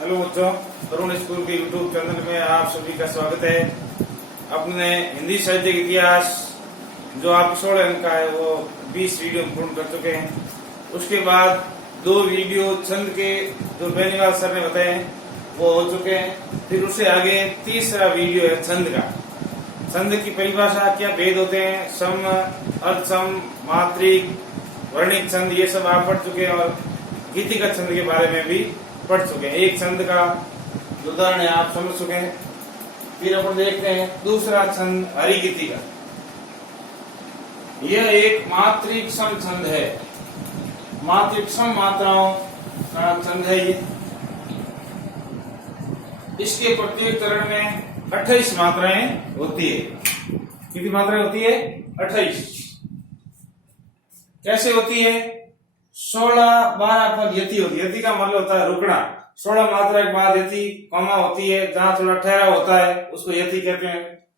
Hello बच्चों, तरुण school के YouTube channel में आप सभी का स्वागत है। अपने हिंदी साहित्य के इतिहास जो आप 16 अंक का है वो 20 वीडियो पूर्ण कर चुके हैं। उसके बाद 2 वीडियो छंद के जो बेनीवाल सर ने बताए वो हो चुके हैं। फिर उससे आगे तीसरा वीडियो है छंद का। छंद की परिभाषा, क्या भेद होते हैं, सम, अर्धसम, मात्रिक, वर्णिक छंद, ये सब आप पढ़ चुके हैं और गीतिका छंद के बारे में भी पढ़ चुके हैं। एक छंद का उदाहरण है आप समझ चुके हैं। फिर अपन देखते हैं दूसरा छंद हरिगीति का। यह एक मात्रिक सम छंद है, मात्रिक सम मात्राओं का छंद है ये। इसके प्रत्येक चरण में 28 मात्राएं होती है। कितनी मात्राएं होती है? 28। कैसे होती है? 16, 12 पर यति होती है। यति का मतलब होता है रुकना। 16 मात्रा के बाद यति कॉमा होती है, जहां थोड़ा ठहराव होता है उसको यति कहते हैं।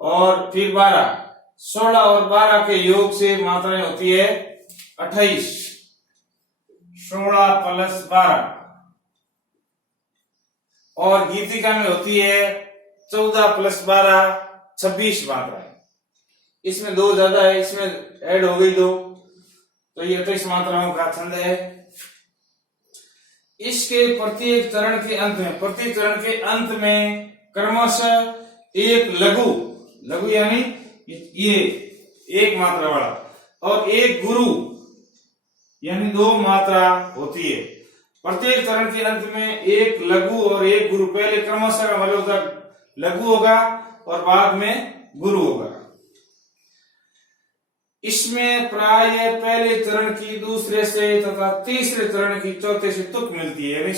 और फिर 12, 16 और 12 के योग से मात्राएं होती है 28। 16 प्लस 12। और गीतिका में होती है 14 प्लस 12, 26 मात्राएं। इसमें 2 ज्यादा है, इसमें ऐड हो गई 2, तो ये 28 मात्राओं का छंद है। इसके प्रत्येक चरण के अंत में क्रमशः एक लघु, लघु यानी ये 1 मात्रा वाला, और एक गुरु यानी 2 मात्रा होती है। प्रत्येक चरण के अंत में एक लघु और एक गुरु। पहले क्रमशः का मतलब होता लघु होगा और बाद में गुरु होगा। इसमें प्राय पहले चरण की दूसरे से तथा तीसरे चरण की चौथे से तुक मिलती है। यानी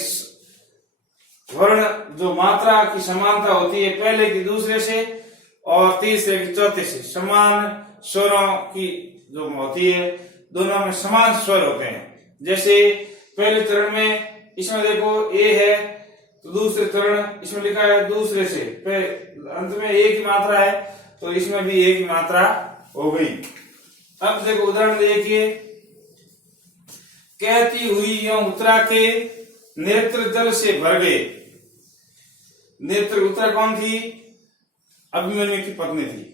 वर्ण जो मात्रा की समानता होती है पहले की दूसरे से और तीसरे की चौथे से। समान स्वरों की जो होती है, दोनों में समान स्वर होते हैं। जैसे पहले चरण में इसमें देखो ए है, तो दूसरे चरण इसमें लिखा है दूसरे से, अंत में एक ही मात्रा है, तो इसमें भी एक ही मात्रा हो गई। अब देखो उदाहरण देखिए। कहती हुई यों उत्तरा के नेत्र जल से भर गए। नेत्र उत्तरा कौन थी? अभिमन्यु की पत्नी थी।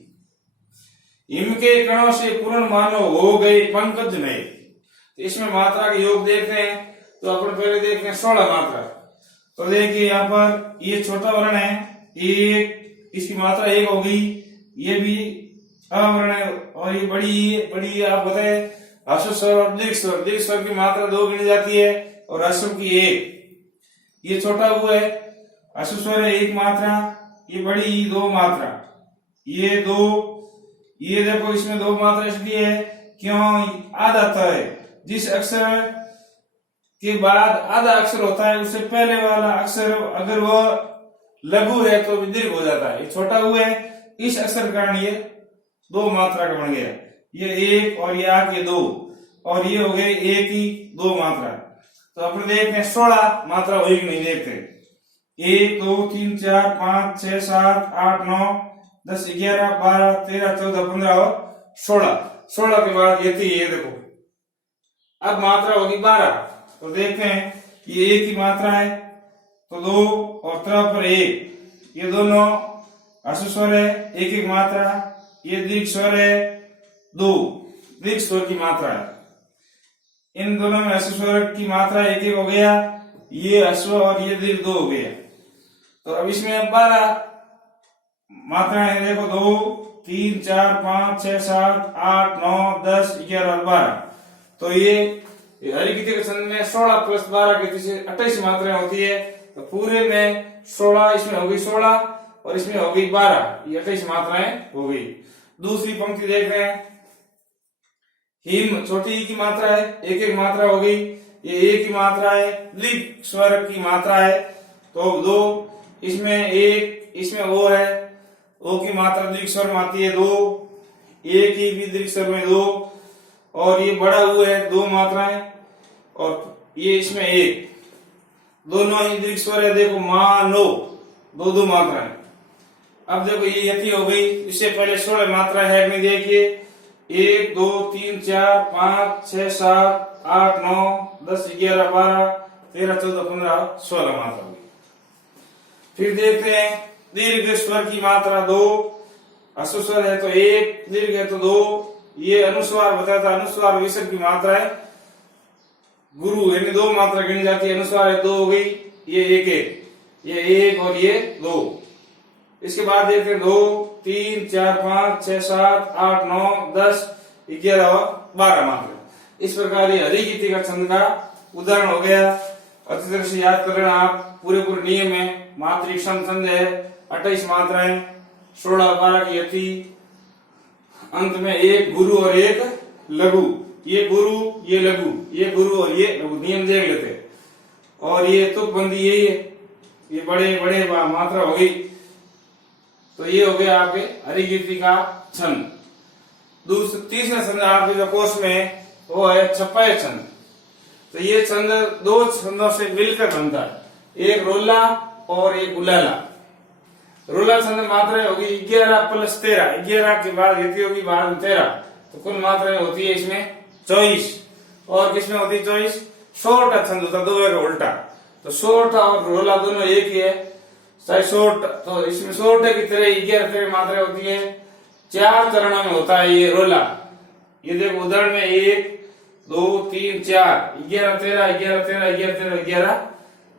हिम के कणों से पूर्ण मानो हो गए पंकज नए। तो इसमें मात्रा के योग देखते हैं, तो अपन पहले देखते हैं 16 मात्रा। तो देखिए यहाँ पर ये छोटा वर्ण है, एक, इसकी मात्रा 1 हो गई। ये भी अवर्ण है, और ये बड़ी आप बताए ह्रस्व स्वर और दीर्घ स्वर। दीर्घ स्वर की मात्रा 2 गिनी जाती है और ह्रस्व की 1। ये छोटा हुआ है, ह्रस्व स्वर है 1 मात्रा, ये बड़ी 2 मात्रा, ये 2। ये देखो इसमें 2 मात्रा इसलिए है क्यों? आधा था है। जिस अक्षर के बाद आधा अक्षर होता है उससे पहले वाला अक्षर अगर वो लघु है तो दीर्घ हो जाता है। ये छोटा हुआ है, इस अक्षर के कारण ये 2 मात्रा का बन गया। ये 1 और ये आके 2, और ये हो गए 1 ही 2 मात्रा। तो अपन देखते हैं 16 मात्रा हुई कि नहीं, देखते हैं। 1 2 3 4 5 6 7 8 9 10 11 12 13 14 15 और 16। 16 के बाद ये देखो अब मात्रा होगी 12। तो देखते हैं ये 1 की मात्रा है, तो 2 और तरफ पर 1, ये दोनों ह्रस्व स्वर है, 1 मात्रा। ये दीर्घ स्वर है 2, दीर्घ स्वर की मात्रा है। इन दोनों में ह्रस्व स्वर की मात्रा 1 हो गया, ये ह्रस्व और ये दीर्घ 2 हो गया। तो अब इसमें 12 मात्राएं देखो, 2 3 4 5 6 7 8 9 10 11 और 12। तो ये हरिगीति के छंद में 16 प्लस 12 के 28 मात्राएं होती है। तो पूरे में 16, इसमें हो गई 16 और इसमें हो गई 12, ये 28 मात्राएं हो गई। दूसरी पंक्ति देख रहे हैं। हिम छोटी ई की मात्रा है, 1 मात्रा हो गई, ये 1 की मात्रा है। दीर्घ स्वर की मात्रा है, तो 2, इसमें 1, इसमें ओ है, ओ की मात्रा दीर्घ स्वर में आती है 2, 1 की भी दीर्घ स्वर में 2, और ये बड़ा हुआ है 2 मात्राएं, और ये इसमें 1, दोनों ही दीर्घ स्वर है। देखो मानो 2 मात्राएं। अब देखो ये यति हो गई, इससे पहले 16 मात्रा है नहीं, देखिए 1 2 3 4 5 6 7 8 9 10 11 12 13, 14, 15, 16 मात्रा हुई। फिर देखते हैं दीर्घ स्वर की मात्रा 2, अश्वस्वर है तो 1, दीर्घ है तो 2। ये अनुस्वार बताता, अनुस्वार विसर्ग की मात्रा है गुरु, यानी 2 मात्रा गिनी जाती है। अनुस्वार है 2 हो गई, ये 1 1, ये 1 और ये 2। इसके बाद देखते हैं 2, 3, 4, 5, 6, 7, 8, 9, 10, 11 और 12 मात्रा। इस प्रकार ये हरिगीति का छंद का उदाहरण हो गया। अच्छी तरह से याद कर लेना आप, पूरे नियम है। मात्रिक सम छंद है, 28 मात्राएं, 16 12 की यति, अंत में एक गुरु और एक लघु। ये गुरु, ये लघु, ये गुरु और ये लघु, नियम देख लेते हैं। और ये तुकबंदी यही है, ये बड़े बड़े मात्रा हो गई। तो ये हो गया आपके हरिगीति का छंद। तीसरा छंद आपके जो कोर्स में वो है छपाई छंद। तो ये छंद 2 छंदों से मिलकर बनता है, एक रोला और एक उलाला। रोला छंद मात्राएं होगी 11 + 13, 11 के बाद यति होगी, बाद में 13, तो कुल मात्राएं होती है इसमें 24। और किसमें होती है 24? सोरठा छंद होता है, 2 का उल्टा। तो सोरठा और रोला दोनों एक ही है, चाहे सोरठा, तो इसमें सोरठे की तरह 11 13 मात्राएं होती है। 4 चरणों में होता है ये रोला। ये देखो उदाहरण में 1 2 3 4, 11 13, 11 13, 11 13, 11,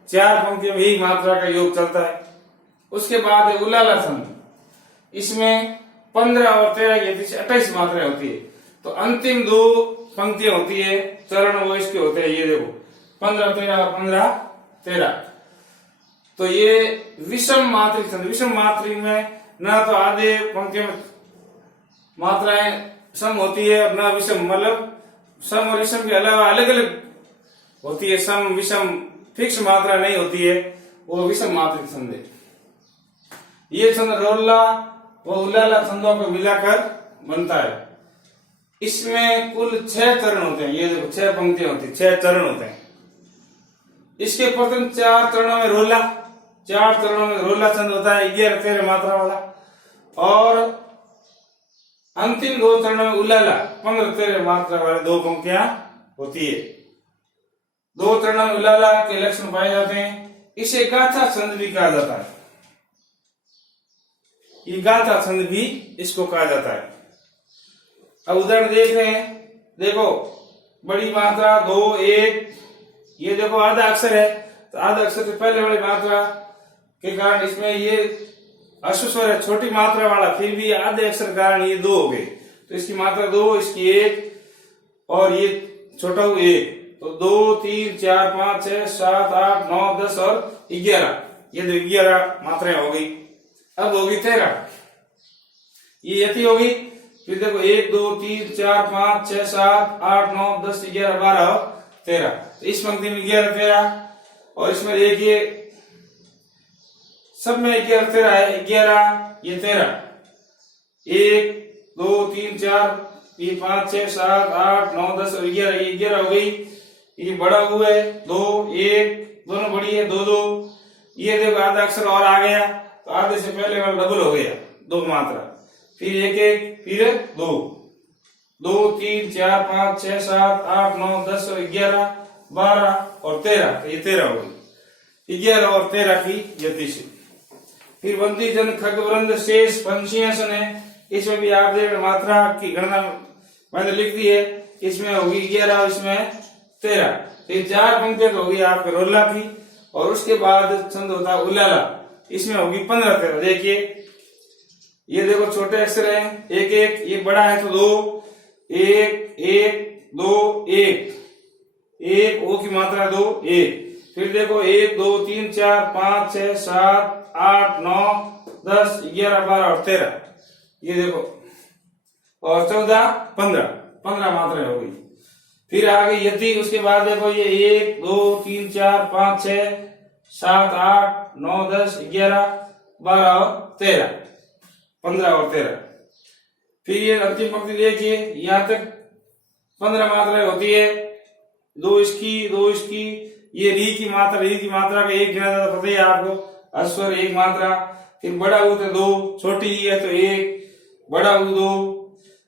4 पंक्तियों में यही मात्रा का योग चलता है। उसके बाद है उलाला छंद, इसमें 15 और 13 की 28 मात्राएं होती है। तो अंतिम 2 पंक्तियां होती है, चरण वो इसके होते हैं, ये देखो 15 13 और 15 13। तो ये विषम मात्रिक छंद। विषम मात्रिक में ना तो आधे पंक्तियों में मात्राएं सम होती है और ना विषम, मतलब सम और विषम के अलावा अलग अलग होती है। सम विषम फिक्स मात्रा नहीं होती है, वो विषम मात्रिक छंद है। ये छंद रोला व उलाला छंदों को मिलाकर बनता है। इसमें कुल 6 चरण होते हैं। ये देखो 6 पंक्तियां होती है, 6 चरण होते हैं। इसके प्रथम 4 चरणों में रोला, 4 चरणों में रोला छंद होता है 11 13 मात्रा वाला। और अंतिम 2 चरणों में उलाला 15 13 मात्रा वाले 2 पंक्तियां होती है। 2 चरणों में उलाला के लक्षण पाए जाते हैं। इसे गाथा छंद भी कहा जाता है। ये गाथा छंद भी इसको कहा जाता है। अब उदाहरण देख रहे हैं, देखो बड़ी मात्रा 2 1, ये देखो आधा अक्षर है, तो आधा अक्षर से पहले वाली मात्रा के कारण इसमें ये अश्वस्वर है, छोटी मात्रा वाला, फिर भी आधे अक्षर के कारण ये 2 हो गए। तो इसकी मात्रा 2, इसकी 1 और ये छोटा 1। तो 2 3 4 5 6 7 8 9 10 और 11, ये 11 मात्राएं हो गई। अब होगी 13, ये यति होगी। फिर देखो 1 2 3 4 5 6 7 8 9 10 11 12 और 13। तो इस पंक्ति में 11 13 और इसमें देखिए सब में 11 13 है, 11 ये 13, 1 2 3 4 ये 5 6 7 8 9 10 और 11, ये 11 हो गई। ये बड़ा हुआ है 2 1, दोनों बड़ी है 2 2। ये देखो आधा अक्षर और आ गया, तो आधे से पहले वाला डबल हो गया, 2 मात्रा, फिर 1 1, फिर 2 2 3 4 5 6 7 8 9 10 और 11 12 और 13, तो ये 13 हो गई। 11 और 13 की यति से फिर बंदी जन खगवृंद शेष पंचीयसन है। इसमें भी आप देख मात्रा की गणना मैंने लिख दी है। इसमें होगी 11 और इसमें 13। फिर 4 पंक्तियां होगी आपके रोला की, और उसके बाद छंद होता है उलाला, इसमें होगी 15 13। देखिए ये देखो छोटे अक्षर है 1 1, ये बड़ा है तो 2 1 1 2 1 1, ओ की मात्रा 2 1। फिर देखो 1 2 3 4 5 6 7 8 9 10 11 12 और 13, ये देखो, और 14 15 मात्राएं हो गई। फिर आगे यति, उसके बाद देखो ये 1 2 3 4 5 6 7 8 9 10 11 12 और 13, 15 और 13। फिर ये अंतिम पंक्ति देखिए, यहां तक 15 मात्राएं होती है, 2 इसकी, ये री की मात्रा का 1 गिना जाता, पता ही आपको, अस्वर 1 मात्रा। फिर बड़ा हो तो 2, छोटी ही है तो 1, बड़ा हो 2,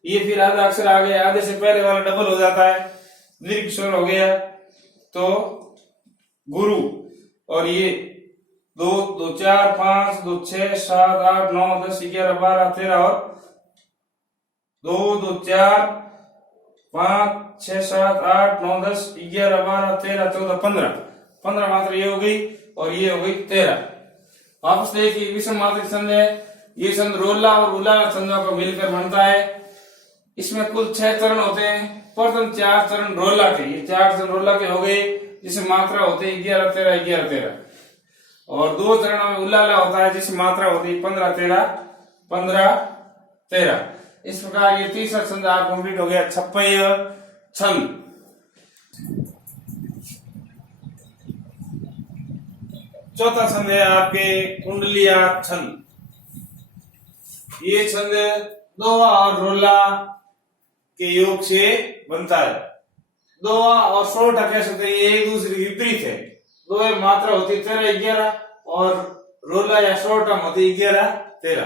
ये फिर आधा अक्षर आ गया, आधे से पहले वाला डबल हो जाता है, दीर्घ स्वर हो गया, तो गुरु, और ये 2 2 4 5 2 6 7 8 9 10 11 12 13 और 2 2 4 5 6 7 8 9 10 11 12 13 14 15 मात्रा ये हो गई और ये हो गई 13। वापस देखिए विषम मात्रिक छंद है, ये छंद रोला और उलाला छंदों को मिलकर बनता है। इसमें कुल 6 चरण होते हैं। प्रथम 4 चरण रोला के, ये 4 चरण रोला के हो गए, जिसमें मात्रा होती है 11 13 11 13, और 2 चरणों में उलाला होता है जिसमें मात्रा होती है 15 13 15 13। इस प्रकार ये तीसरा छंद आप कंप्लीट हो गया, छप्पय छंद। चौथा छंद है आपके कुंडलिया छंद। ये छंद दोहा और रोला के योग से बनता है। दोहा और सोरठा कह सकते हैं, ये एक दूसरे के विपरीत है। दोहे मात्रा होती है 13 11 और रोला या सोरठा होती है 11 13।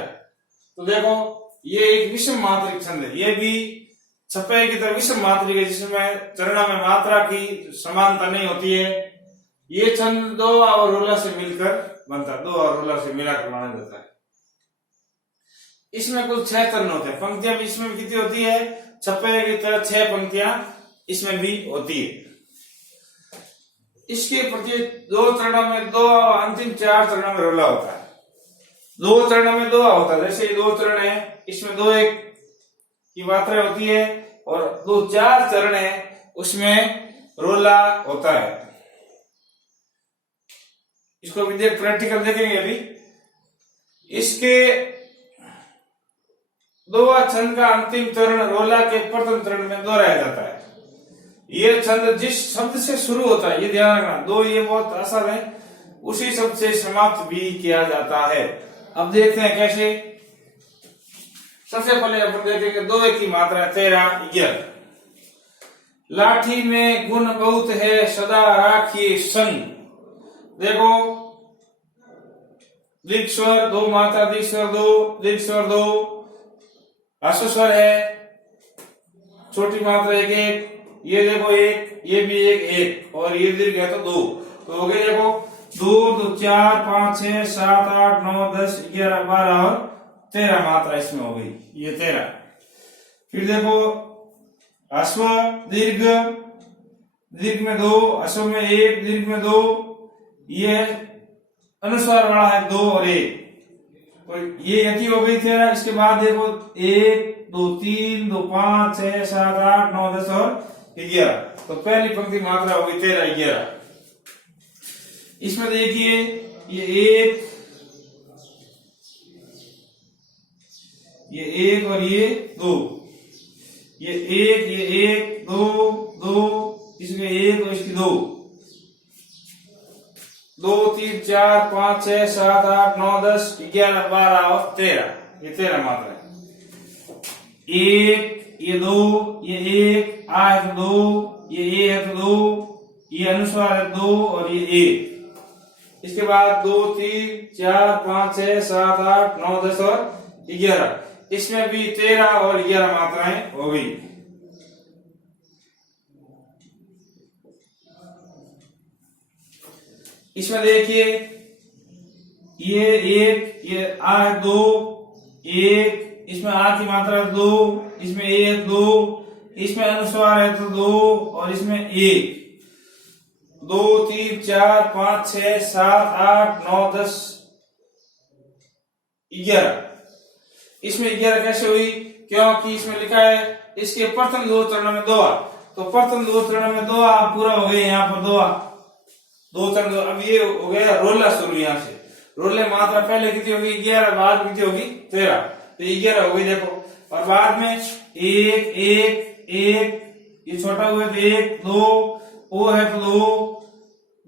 तो देखो ये एक विषम मात्रिक छंद है, ये भी छप्पय की तरह विषम मात्रिक है, जिसमें चरणों में मात्रा की समानता नहीं होती है। ये छंद दोहा और रोला से मिलकर बनता है, दोहा और रोला से मिलाकर माना जाता है। इसमें कुल 6 चरण होते हैं। पंक्तियां भी इसमें कितनी होती है, छप्पय की तरह 6 पंक्तियां इसमें भी होती है। इसके प्रति 2 चरणों में दोहा और अंतिम 4 चरणों में रोला होता है। 2 चरणों में दोहा होता है, जैसे 2 चरण है, इसमें 2 1 की मात्रा होती है, और 2 4 चरण है उसमें रोला होता है। इसको भी प्रैक्टिकल देखेंगे अभी। इसके दोहा छंद का अंतिम चरण रोला के प्रथम चरण में दोहराया जाता है। ये छंद जिस शब्द से शुरू होता है, ये ध्यान रखना, दो ये बहुत आसान है, उसी शब्द से समाप्त भी किया जाता है। अब देखते हैं कैसे। सबसे पहले अपन देखेंगे दोहे की मात्रा 13 11। लाठी में गुण बहुत है, सदा राखिए संग। देखो दीर्घ स्वर 2 मात्रा, दीर्घ स्वर 2, दीर्घ स्वर 2, ह्रस्व स्वर है, छोटी मात्रा 1 1, ये देखो 1, ये भी 1 1, और ये दीर्घ है तो 2। तो हो गए देखो 2 2 4 5 6 7 8 9 10 11 12 और 13 मात्रा इसमें हो गई, ये 13। फिर देखो ह्रस्व दीर्घ, दीर्घ में 2, ह्रस्व में 1, दीर्घ में 2, ये अनुस्वार वाला है 2 और 1, तो ये यति हो गई 13। इसके बाद देखो 1 2 3 2 5 6 7 8 9 10 और 11, तो पहली पंक्ति मात्रा हो गई 13 11। इसमें देखिए ये 1 और ये 2, ये 1 2 2, इसमें 1 और इसकी 2 2 3 4 5 6 7 8 9 10 11 12 और 13, ये 13 मात्रा है। 1 ये 2, ये 1 आ है तो 2, ये ए है तो 2, ये अनुस्वार है 2 और ये 1। इसके बाद 2 3 4 5 6 7 8 9 10 और 11, इसमें भी 13 और 11 मात्राएं हो गई। इसमें देखिए ये 1, ये आ है 2 1, इसमें आ की मात्रा 2, इसमें ए है 2, इसमें अनुस्वार है तो 2 और इसमें 1। 2 3 4 5 6 7 8 9 10 11, इसमें 11 कैसे हुई, क्योंकि इसमें लिखा है इसके प्रथम 2 चरणों में दोहा, तो प्रथम 2 चरणों में दोहा पूरा हो गया। यहाँ पर दोहा 2 चरण, अब ये हो गया रोला शुरू। यहाँ से रोले मात्रा पहले कितनी होगी 11, बाद कितनी होगी 13, तो 11 हो गई देखो। और बाद में 1 1 1, ये छोटा हुआ तो 1 2, ओ है तो 2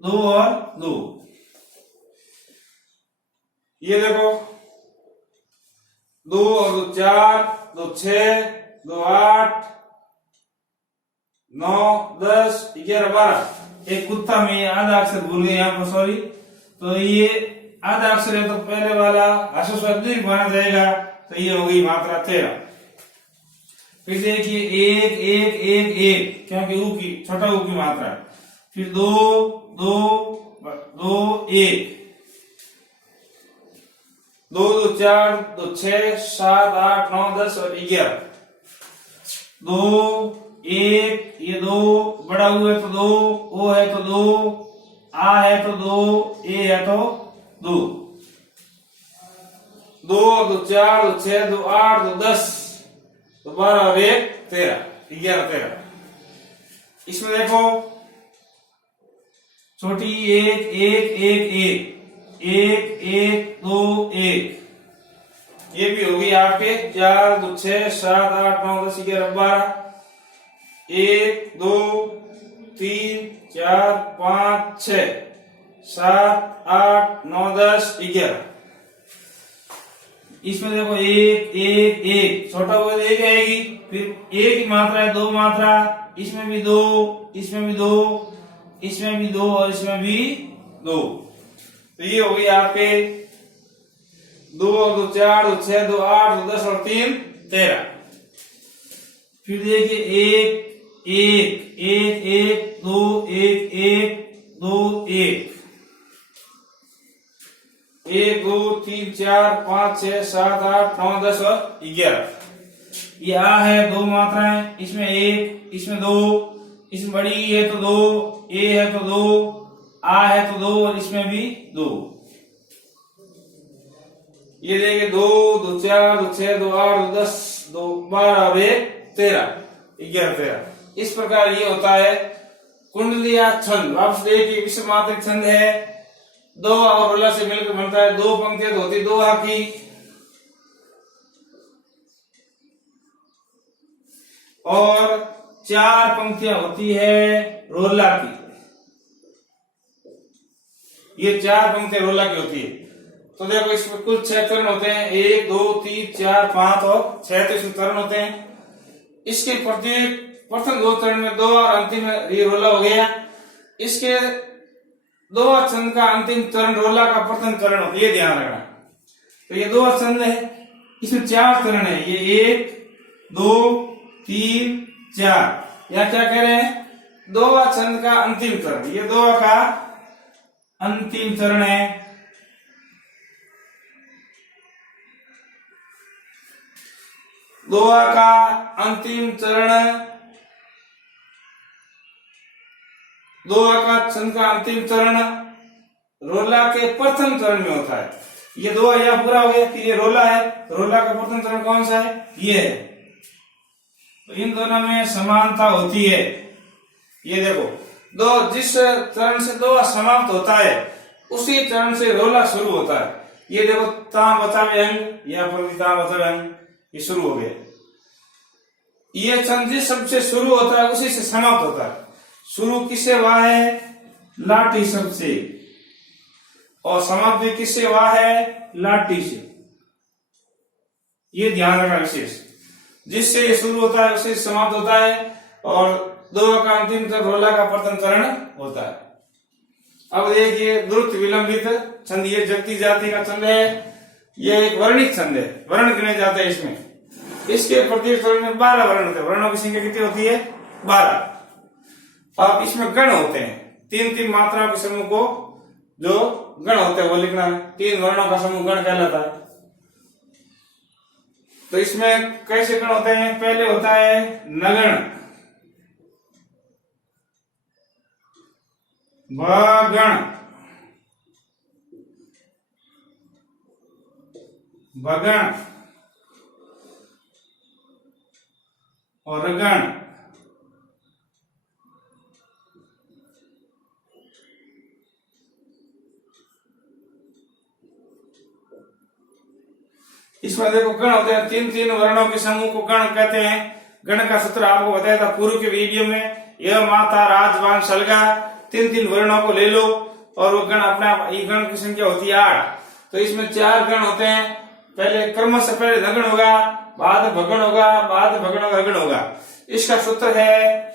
2 और 2, ये देखो 2 और 2 4 2 6 2 8 9 10 11 12। एक कुत्ता में आधा अक्षर भूल गए यहाँ पर, सॉरी। तो ये आधा अक्षर है तो पहले वाला ह्रस्व स्वर दीर्घ माना जाएगा, तो ये हो गई मात्रा 13। फिर देखिए 1 1 1 1, क्योंकि ऊ की छोटा ऊ की मात्रा है। फिर 2 2 4 2 6 7 8 9 10 और 11 2 1 ये 2 बड़ा हुआ है तो 2 ओ है तो 2 आ है तो 2 ए है तो 2 2 2 4 2 6 2 8 2 10 तो 12 और 1 13 11 13 इसमें देखो छोटी 1 1 1 1 1 1 2 1 ये भी होगी आपके 4 2 6 7 8 9 10 11 12 1 2 3 4 5 6 7 8 9 10 11 इसमें देखो 1 1 1 छोटा हुआ 1 आएगी, फिर 1 की मात्रा है 2 मात्रा, इसमें भी 2 इसमें भी 2 इसमें भी 2 और इसमें भी 2। तो ये हो गई आपके 2 2 4 2 6 2 8 2 10 और 3 13। फिर देखिए 1 1 1 1 2 1 1 2 1 1 2 3 4 5 6 7 8 9 10 और 11। ये आ है 2 मात्राएं, इसमें 1 इसमें 2 इसमें बड़ी है तो 2 ए है तो 2 आ है तो 2 और इसमें भी 2। ये देखिए 2 2 4 2 6 2 8 2 10 2 12 और 1 13 11 13। इस प्रकार ये होता है कुंडलिया छंद। वापस देखिए विषम मात्रिक छंद है, 2 और रोला से मिलकर बनता है, 2 पंक्तियां तो होती 2 की और 4 पंक्तियां होती है रोला की। ये 4 पंक्तियां रोला की होती है। तो देखो इसमें कुल 6 चरण होते हैं, 1 2 3 4 5 और 6 तो इसमें चरण होते हैं। इसके प्रत्येक प्रथम 2 चरण में 2 और अंतिम में ये रोला हो गया। इसके 2 छंद का अंतिम चरण रोला का प्रथम चरण होता है, ये ध्यान रखना। तो ये 2 छंद है, इसमें 4 चरण है, ये 1 2 3 4। या क्या कह रहे हैं 2 छंद का अंतिम चरण, ये 2 का अंतिम चरण है। दोहा का अंतिम चरण, दोहा का छंद का अंतिम चरण रोला के प्रथम चरण में होता है। ये दोहा यह पूरा हो गया, फिर ये रोला है, रोला का प्रथम चरण कौन सा है, ये है। तो इन दोनों में समानता होती है। ये देखो जिस चरण से दोहा समाप्त होता है उसी चरण से रोला शुरू होता है। ये देखो ता बचावे अंग या ता बचावे अंग, ये शुरू हो गया। ये छंद जिस शब्द से शुरू होता है उसी से समाप्त होता है। शुरू किससे हुआ है, लाठी शब्द से, और समाप्त भी किससे हुआ है, लाठी से। ये ध्यान रखना विशेष, जिससे ये शुरू होता है उसे समाप्त होता है, और दोहा का अंतिम चरण रोला का प्रथम चरण होता है। अब देखिए द्रुत विलंबित छंद, ये जगती जाति का छंद है, ये एक वर्णिक छंद है, वर्ण गिने जाते हैं इसमें। इसके प्रत्येक चरण में 12 वर्ण होते हैं, वर्णों की संख्या कितनी होती है, 12। अब इसमें गण होते हैं, 3 मात्राओं के समूह को जो गण होते हैं वो लिखना है। 3 वर्णों का समूह गण कहलाता है। तो इसमें कैसे गण होते हैं, पहले होता है नगण, भगण, भगण और गण। इसमें देखो गण होते हैं, 3 वर्णों के समूह को गण कहते हैं। गण का सूत्र आपको बताया था पूर्व के वीडियो में, यह माता राजवान सलगा, 3 वर्णों को ले लो और वो गण अपना, ये गण की संख्या होती है 8। तो इसमें 4 गण होते हैं, पहले क्रम से पहले नगण होगा, बाद भगण होगा, बाद भगण होगा, गण होगा। इसका सूत्र है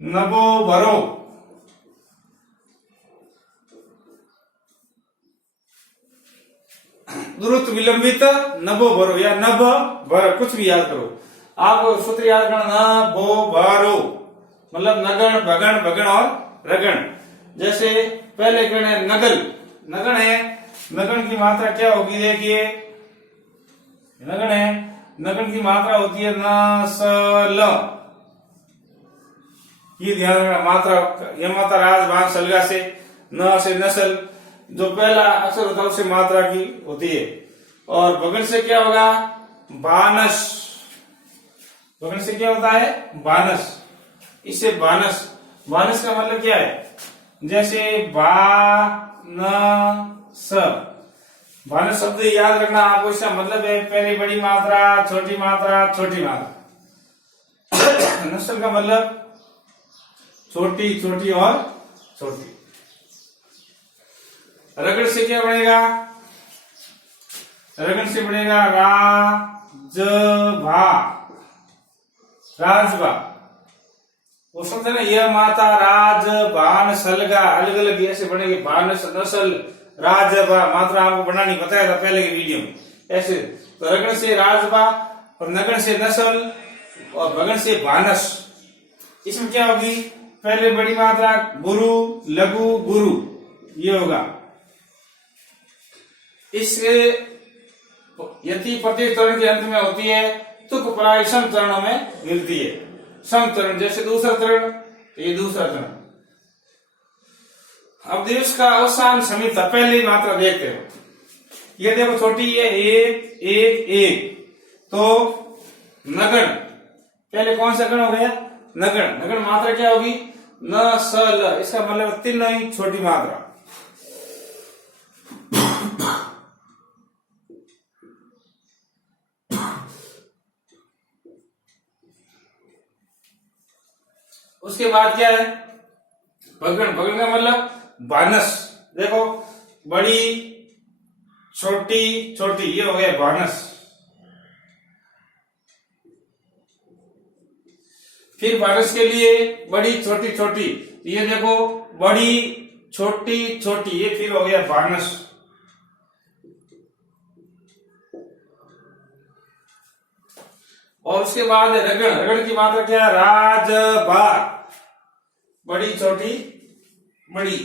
नभो भरो। द्रुत विलंबित नभो भरो या नभ भर, कुछ भी याद करो, आप सूत्र याद करना, नभो भरो मतलब नगण भगण भगण और रगण। जैसे पहले कण है नगल, नगण है, नगण की मात्रा क्या होगी देखिए, नगण है, नगण की मात्रा होती है नसल, ये ध्यान रखना मात्रा, यह मात्रा राज भाग सलगा से, न से नसल, जो पहला अक्षर होता है उससे मात्रा की होती है। और बगल से क्या होगा, बानस, बगल से क्या होता है, बानस, इससे बानस, बानस का मतलब क्या है, जैसे बानस, बानस शब्द याद रखना आपको, इसका मतलब है पहले बड़ी मात्रा, छोटी मात्रा, छोटी मात्रा। नस्ल का मतलब छोटी, छोटी और छोटी। रगड़ से क्या बनेगा, रगड़ से बनेगा राजभा, राजभा। वो समझे ना, यह माता राज बान सलगा, अलग अलग ऐसे बनेगी, बानस नसल राजभा, मात्रा आपको बनानी बताया था पहले के वीडियो में ऐसे। तो रगड़ से राजभा और नगण से नसल और बगड़ से बानस। इसमें क्या होगी, पहले बड़ी मात्रा गुरु, लघु, गुरु, ये होगा। इसके यति प्रत्येक चरण के अंत में होती है, तुक प्राय सम चरणों में मिलती है। सम चरण जैसे दूसरा चरण, ये दूसरा चरण। अब दिवस का अवसान समीपता, पहली मात्रा देखते हो, ये देखो छोटी है, एक एक एक, तो नगण, पहले कौन सा गण हो गया, नगण। नगण मात्रा क्या होगी, न सल, इसका मतलब तीनों ही छोटी मात्रा। उसके बाद क्या है, बगण, बगण का मतलब बानस। देखो बड़ी, छोटी, छोटी, ये हो गया बानस। फिर बानस के लिए बड़ी, छोटी, छोटी, ये देखो बड़ी, छोटी, छोटी, ये फिर हो गया बानस। और उसके बाद रगड़, रगड़ की मात्रा क्या है, राजभा, बड़ी, छोटी, बड़ी।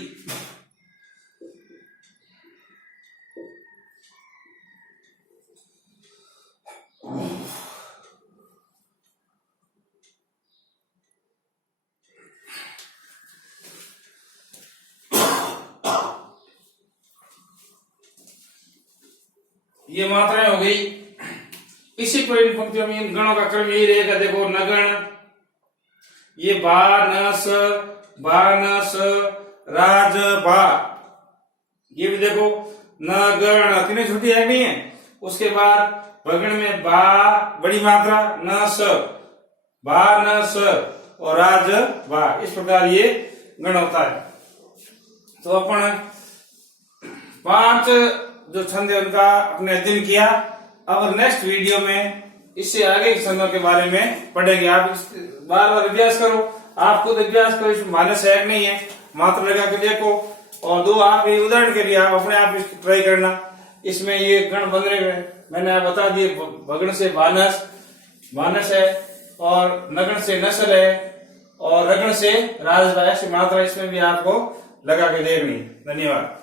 ये मात्राएं हो गई। इसी पर इन पंक्तियों में इन गणों का क्रम यही रहेगा। देखो नगण, ये बानस, बानस, राजभा, ये भी देखो नगण, कितनी छोटी है नहीं है। उसके बाद बगण में बा, बड़ी मात्रा, नस, बानस और राजभा, इस प्रकार ये गण होता है। तो अपन 5 जो छंद है उनका अपने अध्ययन किया। अब नेक्स्ट वीडियो में इससे आगे के छंदों के बारे में पढ़ेंगे। आप बार बार अभ्यास करो, आप खुद अभ्यास करो, इसमें माइनस है नहीं है, मात्रा लगा के देखो। और 2 आप ये उदाहरण के लिए आप अपने आप ट्राई करना। इसमें ये गण बन रहे हैं, मैंने आप बता दिए। बगण से बानस, बानस है, और नगण से नसल है, और रगण से राजभा, ऐसी मात्रा इसमें भी आपको लगा के देखनी। धन्यवाद।